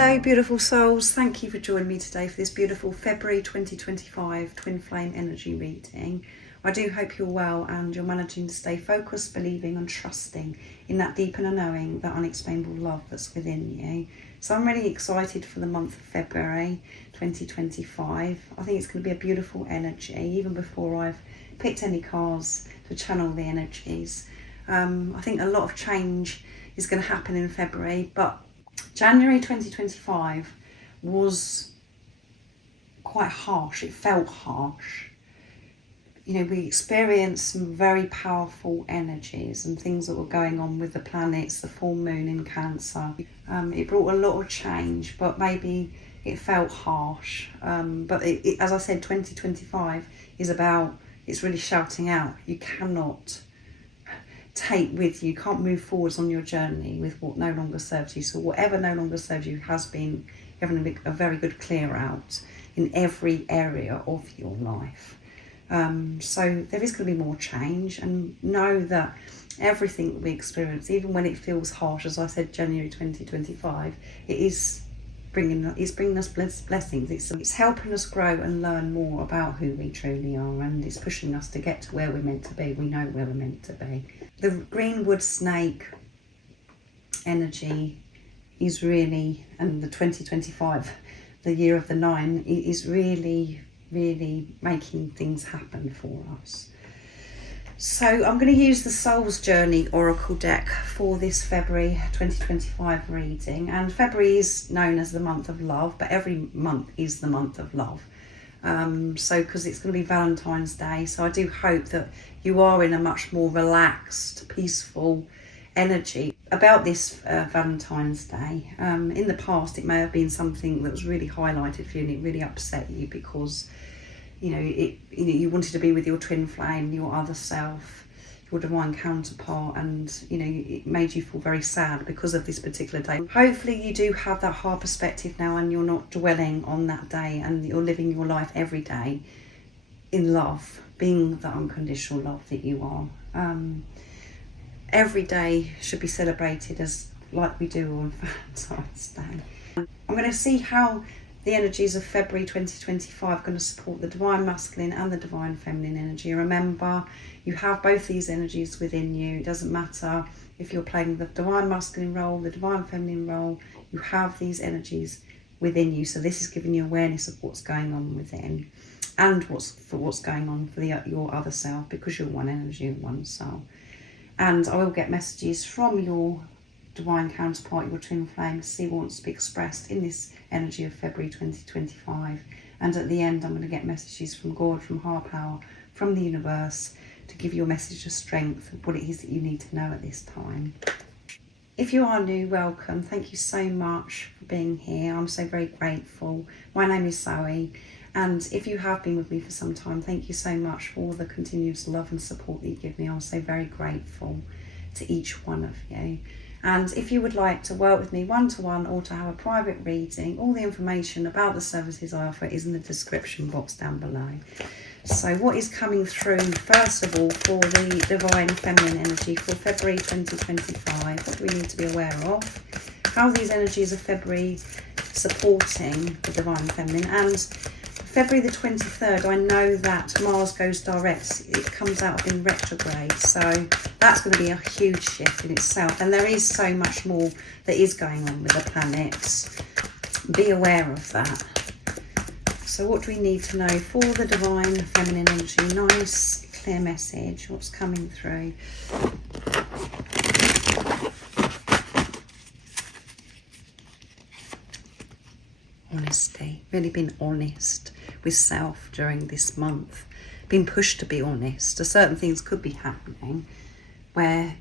Hello beautiful souls, thank you for joining me today for this beautiful February 2025 Twin Flame energy reading. I do hope you're well and you're managing to stay focused, believing and trusting in that deep inner knowing, that unexplainable love that's within you. So I'm really excited for the month of February 2025. I think it's going to be a beautiful energy, even before I've picked any cards to channel the energies. I think a lot of change is going to happen in February, but January 2025 was quite harsh. It felt harsh. You know, we experienced some very powerful energies and things that were going on with the planets, the full moon in Cancer. It brought a lot of change, but maybe it felt harsh. But as I said, 2025 is about, it's really shouting out. You cannot take with you, can't move forwards on your journey with what no longer serves you. So whatever no longer serves you has been having a very good clear out in every area of your life. So there is going to be more change, and know that everything that we experience, even when it feels harsh, as I said, January 2025, it's bringing us blessings. It's helping us grow and learn more about who we truly are, and it's pushing us to get to where we're meant to be. We know where we're meant to be. The greenwood snake energy is really, and the 2025, the year of the 9, is really making things happen for us. So I'm going to use the Soul's Journey Oracle deck for this February 2025 reading. And February is known as the month of love, but every month is the month of love. So because it's going to be Valentine's Day, so I do hope that you are in a much more relaxed, peaceful energy about this Valentine's Day. In the past, it may have been something that was really highlighted for you and it really upset you because you wanted to be with your twin flame, your other self, your divine counterpart, and it made you feel very sad because of this particular day. Hopefully you do have that hard perspective now, and you're not dwelling on that day, and you're living your life every day in love, being the unconditional love that you are. Every day should be celebrated as like we do on Valentine's Day. I'm going to see how the energies of February 2025 are going to support the divine masculine and the divine feminine energy. Remember, you have both these energies within you. It doesn't matter if you're playing the divine masculine role, the divine feminine role, you have these energies within you. So this is giving you awareness of what's going on within, and what's going on for your other self, because you're one energy, one soul. And I will get messages from your divine counterpart, your twin flame, to see what wants to be expressed in this energy of February 2025. And at the end, I'm going to get messages from God, from higher power, from the universe, to give you a message of strength of what it is that you need to know at this time. If you are new, welcome. Thank you so much for being here. I'm so very grateful. My name is Zoe, and if you have been with me for some time, thank you so much for all the continuous love and support that you give me. I'm so very grateful to each one of you. And if you would like to work with me one-to-one or to have a private reading, all the information about the services I offer is in the description box down below. So what is coming through, first of all, for the divine feminine energy for February 2025? What do we need to be aware of? How are these energies of February supporting the divine feminine? And February the 23rd, I know that Mars goes direct. It comes out in retrograde. So that's going to be a huge shift in itself. And there is so much more that is going on with the planets. Be aware of that. So what do we need to know for the divine feminine energy? Nice, clear message. What's coming through? Honesty. Really been honest with self during this month. Being pushed to be honest. So certain things could be happening where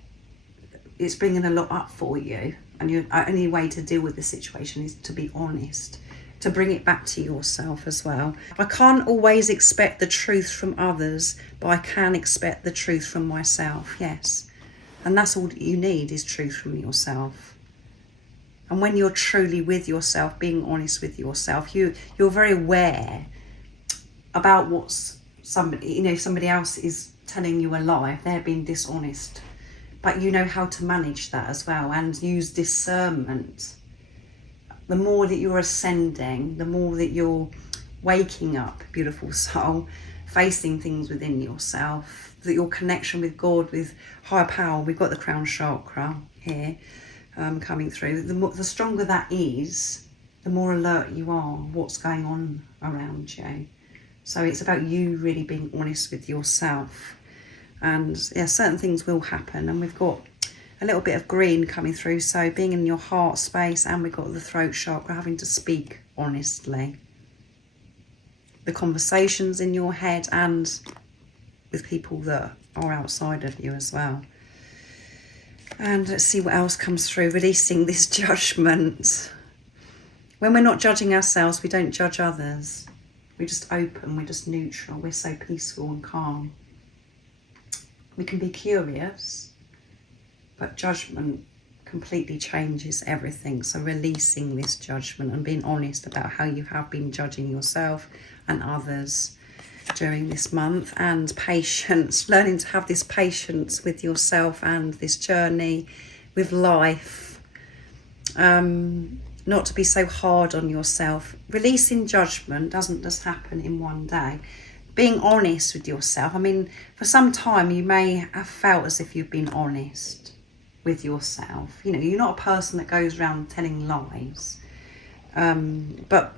it's bringing a lot up for you, and your only way to deal with the situation is to be honest, to bring it back to yourself as well. I can't always expect the truth from others, but I can expect the truth from myself, yes. And that's all that you need, is truth from yourself. And when you're truly with yourself, being honest with yourself, you're very aware about what's somebody else is telling you a lie, if they're being dishonest. But you know how to manage that as well, and use discernment the more that you're ascending, the more that you're waking up, beautiful soul, facing things within yourself, that your connection with God, with higher power, we've got the crown chakra here coming through, the stronger that is, the more alert you are what's going on around you. So it's about you really being honest with yourself. And yeah, certain things will happen, and we've got a little bit of green coming through, so being in your heart space, and we've got the throat chakra, having to speak honestly. The conversations in your head and with people that are outside of you as well. And let's see what else comes through. Releasing this judgment. When we're not judging ourselves, we don't judge others. We're just open, we're just neutral, we're so peaceful and calm. We can be curious, but judgment completely changes everything. So releasing this judgment and being honest about how you have been judging yourself and others during this month. And patience, learning to have this patience with yourself and this journey with life. Not to be so hard on yourself. Releasing judgment doesn't just happen in one day. Being honest with yourself. I mean, for some time you may have felt as if you've been honest with yourself. You know, you're not a person that goes around telling lies. But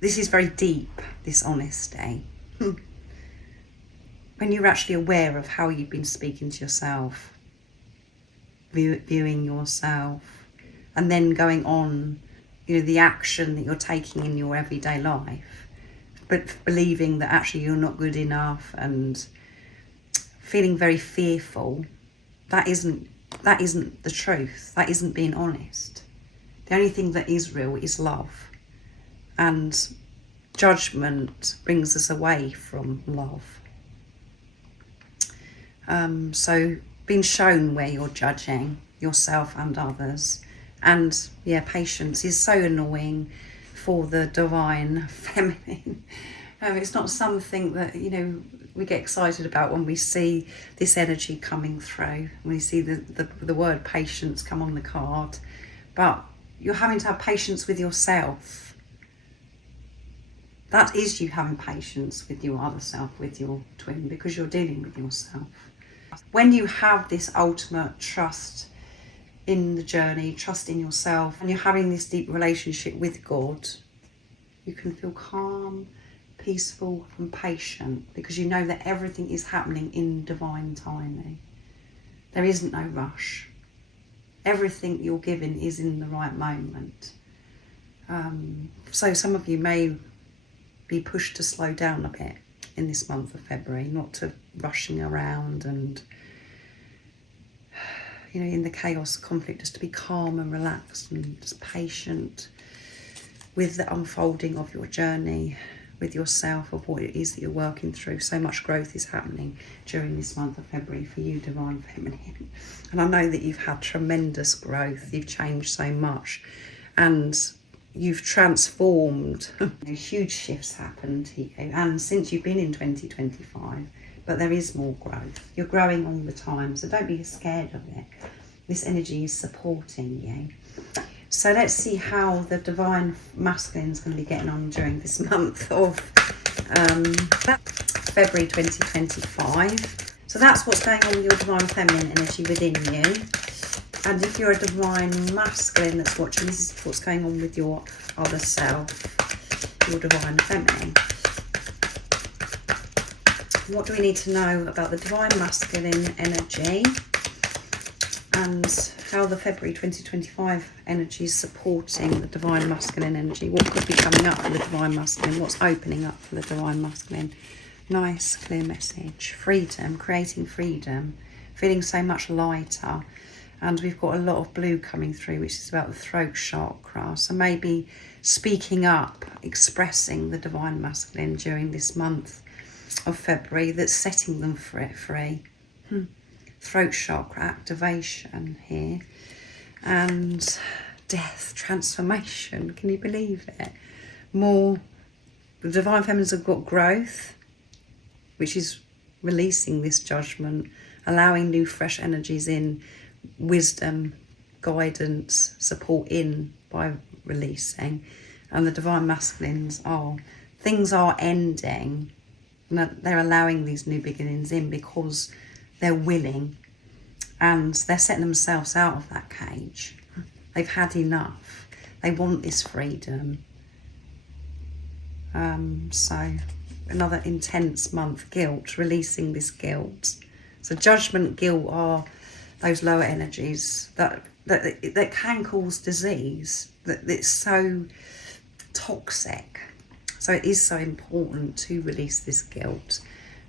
this is very deep, this honesty. When you're actually aware of how you've been speaking to yourself, viewing yourself, and then going on, you know, the action that you're taking in your everyday life, but believing that actually you're not good enough and feeling very fearful, that isn't the truth. That isn't being honest. The only thing that is real is love. And judgment brings us away from love. So being shown where you're judging yourself and others. And yeah, patience is so annoying for the divine feminine. It's not something that, you know, we get excited about when we see this energy coming through, when we see the word patience come on the card. But you're having to have patience with yourself. That is you having patience with your other self, with your twin, because you're dealing with yourself. When you have this ultimate trust in the journey, trust in yourself, and you're having this deep relationship with God, you can feel calm, peaceful and patient, because you know that everything is happening in divine timing. There isn't no rush. Everything you're given is in the right moment. So some of you may be pushed to slow down a bit in this month of February, not to rushing around and, you know, in the chaos, conflict, just to be calm and relaxed and just patient with the unfolding of your journey with yourself, of what it is that you're working through. So much growth is happening during this month of February for you, Divine Feminine. And I know that you've had tremendous growth. You've changed so much and you've transformed. Huge shifts happened to you, and since you've been in 2025, but there is more growth. You're growing all the time, so don't be scared of it. This energy is supporting you. So let's see how the Divine Masculine is going to be getting on during this month of February 2025. So that's what's going on with your Divine Feminine energy within you. And if you're a Divine Masculine that's watching, this is what's going on with your other self, your Divine Feminine. What do we need to know about the Divine Masculine energy and how the February 2025 energy is supporting the Divine Masculine energy? What could be coming up for the Divine Masculine? What's opening up for the Divine Masculine? Nice, clear message. Freedom, creating freedom, feeling so much lighter. And we've got a lot of blue coming through, which is about the throat chakra. So maybe speaking up, expressing the Divine Masculine during this month of February, that's setting them free. Throat chakra activation here. And death, transformation. Can you believe it? More, the Divine Feminines have got growth, which is releasing this judgment, allowing new fresh energies in, wisdom, guidance, support in by releasing. And the divine masculines are, things are ending. They're allowing these new beginnings in because they're willing, and they're setting themselves out of that cage. They've had enough. They want this freedom. So another intense month, guilt, releasing this guilt. So judgment, guilt are those lower energies that can cause disease, that it's so toxic. So it is so important to release this guilt.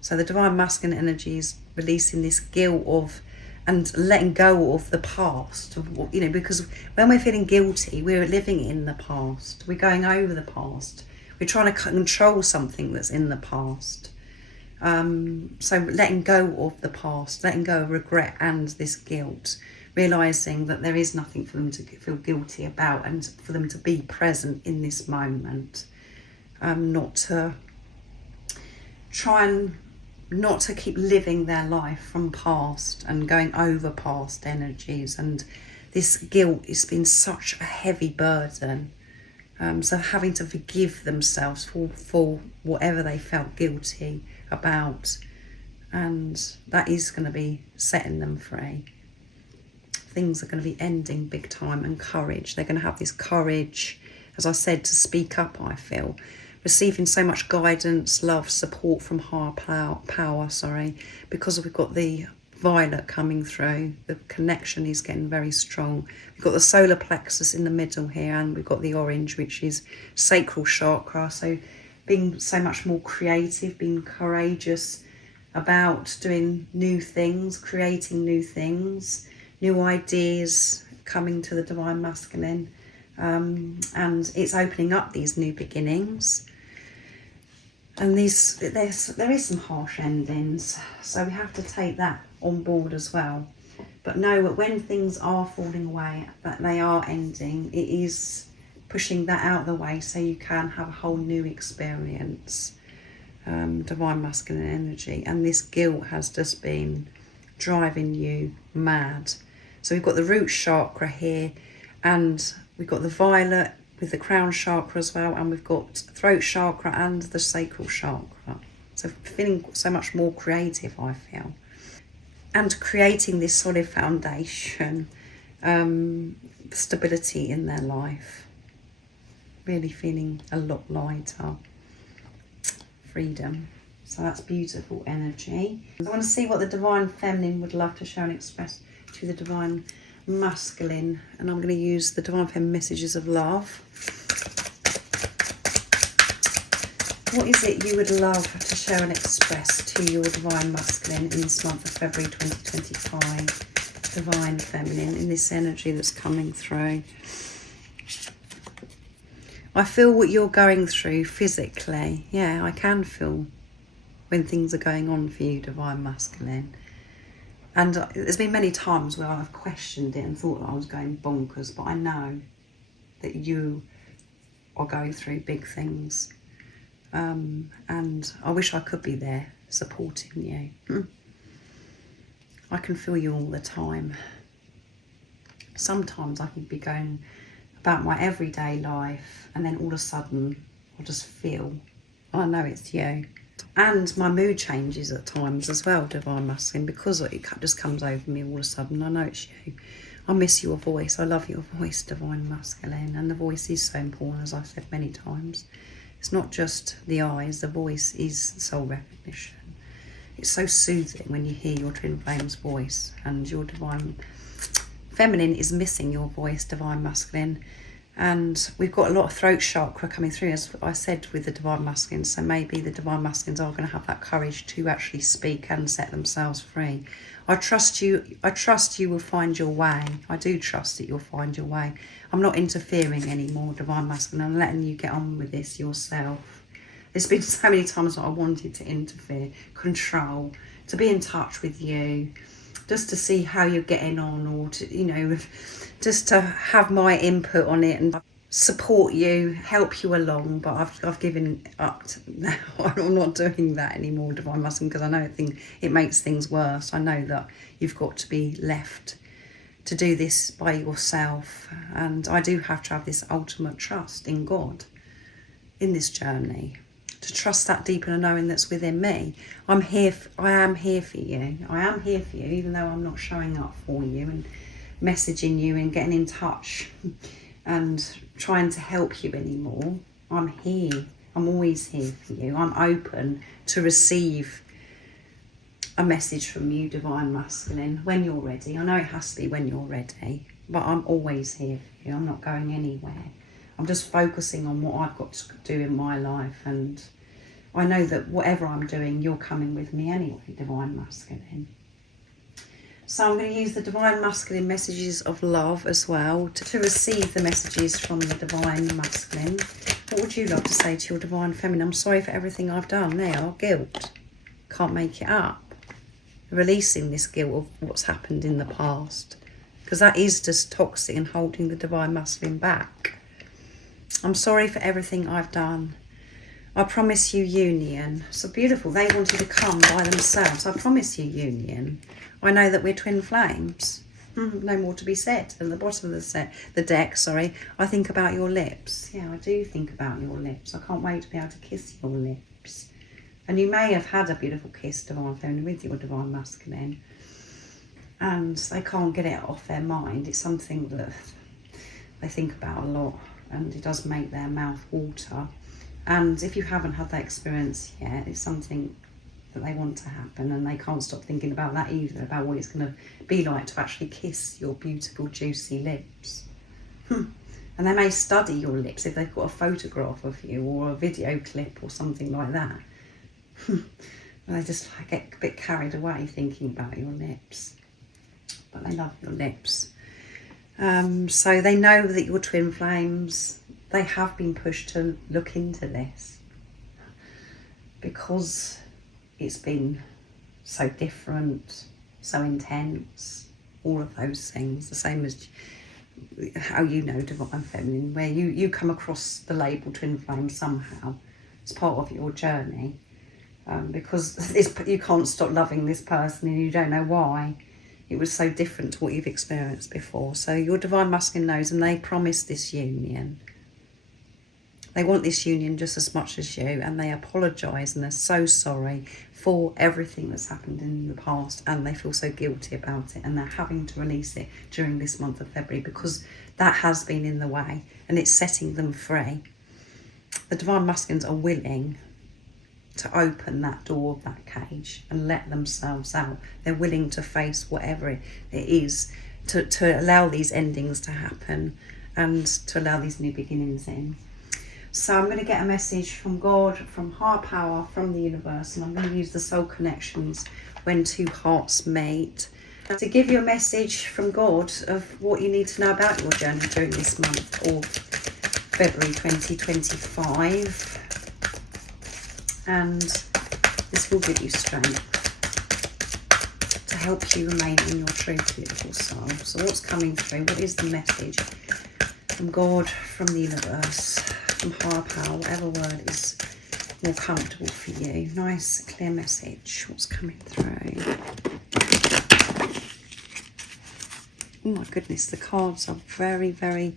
So the divine masculine energy is releasing this guilt of, and letting go of the past, of, you know, because when we're feeling guilty, we're living in the past. We're going over the past. We're trying to control something that's in the past. So letting go of the past, letting go of regret and this guilt, realising that there is nothing for them to feel guilty about, and for them to be present in this moment. Not to try and not to keep living their life from past and going over past energies. And this guilt has been such a heavy burden. So having to forgive themselves for whatever they felt guilty about, and that is going to be setting them free. Things are going to be ending big time, and courage. They're going to have this courage, as I said, to speak up, I feel. Receiving so much guidance, love, support from higher power, because we've got the violet coming through. The connection is getting very strong. We've got the solar plexus in the middle here, and we've got the orange, which is sacral chakra. So being so much more creative, being courageous about doing new things, creating new things, new ideas coming to the divine masculine. And it's opening up these new beginnings. And there is some harsh endings, so we have to take that on board as well. But know that when things are falling away, that they are ending, it is pushing that out of the way so you can have a whole new experience. Divine masculine energy, and this guilt has just been driving you mad. So we've got the root chakra here, and we've got the violet with the crown chakra as well, and we've got throat chakra and the sacral chakra. So feeling so much more creative, I feel, and creating this solid foundation, stability in their life, really feeling a lot lighter, freedom. So that's beautiful energy. I want to see what the divine feminine would love to show and express to the divine masculine, and I'm going to use the divine feminine messages of love. What is it you would love to show and express to your divine masculine in this month of February 2025? Divine feminine, in this energy that's coming through. I feel what you're going through physically. Yeah, I can feel when things are going on for you, divine masculine. And there's been many times where I've questioned it and thought that I was going bonkers, but I know that you are going through big things. And I wish I could be there supporting you. I can feel you all the time. Sometimes I can be going about my everyday life, and then all of a sudden I'll just feel, I know it's you. And my mood changes at times as well, divine masculine, because it just comes over me all of a sudden. I know it's you. I miss your voice. I love your voice, divine masculine. And the voice is so important, as I've said many times. It's not just the eyes. The voice is soul recognition. It's so soothing when you hear your twin flame's voice, and your divine feminine is missing your voice, divine masculine. And we've got a lot of throat chakra coming through, as I said, with the divine masculine. So maybe the divine masculines are going to have that courage to actually speak and set themselves free. I trust you will find your way. I do trust that you'll find your way. I'm not interfering anymore, divine masculine. I'm letting you get on with this yourself. There's been so many times that I wanted to interfere, control, to be in touch with you, just to see how you're getting on, or to, you know, just to have my input on it and support you, help you along. But I've given up now. I'm not doing that anymore, divine masculine, because I know it makes things worse. I know that you've got to be left to do this by yourself. And I do have to have this ultimate trust in God in this journey, to trust that deep inner knowing that's within me. I am here for you. I am here for you, even though I'm not showing up for you and messaging you and getting in touch and trying to help you anymore. I'm here. I'm always here for you. I'm open to receive a message from you, Divine Masculine, when you're ready. I know it has to be when you're ready, but I'm always here for you. I'm not going anywhere. I'm just focusing on what I've got to do in my life, and I know that whatever I'm doing, you're coming with me anyway, Divine Masculine. So I'm going to use the Divine Masculine messages of love as well to receive the messages from the Divine Masculine. What would you love to say to your Divine Feminine? I'm sorry for everything I've done. There, guilt. Can't make it up. Releasing this guilt of what's happened in the past, because that is just toxic and holding the Divine Masculine back. I'm sorry for everything I've done. I promise you union. So beautiful. They wanted to come by themselves. I promise you union. I know that we're twin flames. No more to be said. At the bottom of the deck, I think about your lips. Yeah, I do think about your lips. I can't wait to be able to kiss your lips. And you may have had a beautiful kiss, Divine Feminine, with your Divine Masculine, and they can't get it off their mind. It's something that they think about a lot, and it does make their mouth water. And if you haven't had that experience yet, it's something that they want to happen, and they can't stop thinking about that either, about what it's going to be like to actually kiss your beautiful, juicy lips. And they may study your lips if they've got a photograph of you or a video clip or something like that. They just get a bit carried away thinking about your lips, but they love your lips. So they know that you're twin flames. They have been pushed to look into this because it's been so different, so intense, all of those things. The same as how you know Divine Feminine, where you come across the label twin flame somehow. It's part of your journey. Because you can't stop loving this person and you don't know why. It was so different to what you've experienced before. So your Divine Masculine knows, and they promise this union. They want this union just as much as you, and they apologise and they're so sorry for everything that's happened in the past, and they feel so guilty about it, and they're having to release it during this month of February because that has been in the way and it's setting them free. The Divine Masculines are willing to open that door of that cage and let themselves out. They're willing to face whatever it is to allow these endings to happen and to allow these new beginnings in. So I'm going to get a message from God, from higher power, from the universe, and I'm going to use the soul connections when two hearts meet to give you a message from God of what you need to know about your journey during this month of February 2025. And this will give you strength to help you remain in your true beautiful soul. So what's coming through? What is the message from God, from the universe, from higher power, whatever word is more comfortable for you? Nice, clear message. What's coming through? Oh my goodness, the cards are very, very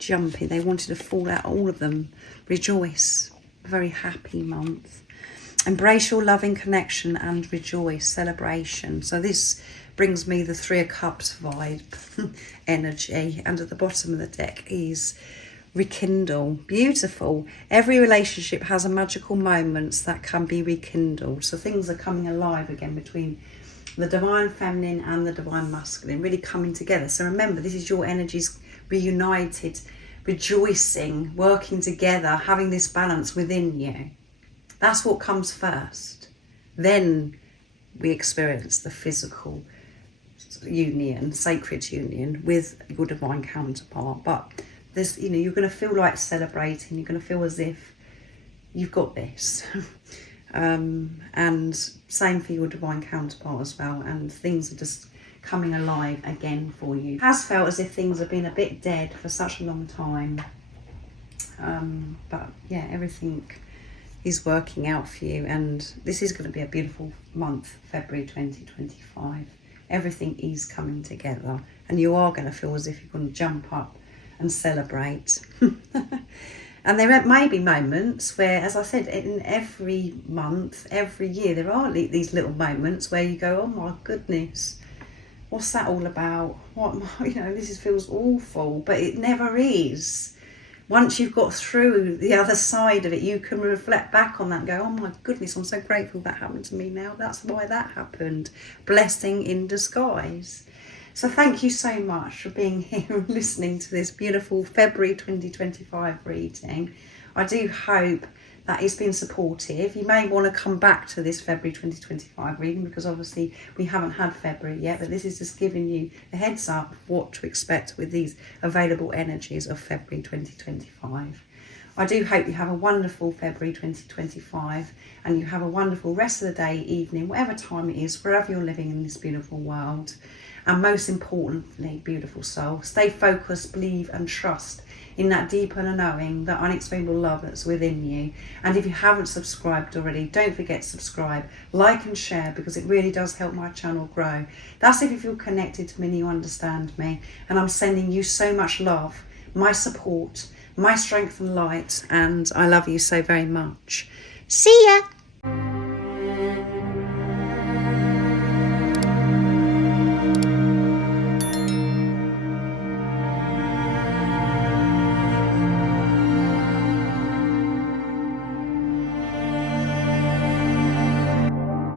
jumpy. They wanted to fall out, all of them. Rejoice. A very happy month. Embrace your loving connection and rejoice, celebration. So this brings me the Three of Cups vibe, energy. And at the bottom of the deck is rekindle. Beautiful. Every relationship has a magical moments that can be rekindled. So things are coming alive again between the Divine Feminine and the Divine Masculine, really coming together. So remember, this is your energies reunited, rejoicing, working together, having this balance within you. That's what comes first. Then we experience the physical union, sacred union with your divine counterpart. But there's, you're going to feel like celebrating. You're going to feel as if you've got this. And same for your divine counterpart as well. And things are just coming alive again for you. It has felt as if things have been a bit dead for such a long time. But yeah, everything is working out for you, and this is going to be a beautiful month, February 2025. Everything is coming together and you are going to feel as if you're going to jump up and celebrate. And there may be moments where, as I said, in every month, every year, there are these little moments where you go, oh my goodness, what's that all about? What, you know, this feels awful, but it never is. Once you've got through the other side of it, you can reflect back on that and go, oh my goodness, I'm so grateful that happened to me now. That's why that happened. Blessing in disguise. So thank you so much for being here and listening to this beautiful February 2025 reading. I do hope that it's been supportive. You may want to come back to this February 2025 reading because obviously we haven't had February yet, but this is just giving you a heads up of what to expect with these available energies of February 2025. I do hope you have a wonderful February 2025 and you have a wonderful rest of the day, evening, whatever time it is, wherever you're living in this beautiful world. And most importantly, beautiful soul, stay focused, believe and trust in that deeper knowing, that unexplainable love that's within you. And if you haven't subscribed already, don't forget to subscribe, like and share, because it really does help my channel grow. That's if you feel connected to me and you understand me. And I'm sending you so much love, my support, my strength and light, and I love you so very much. See ya!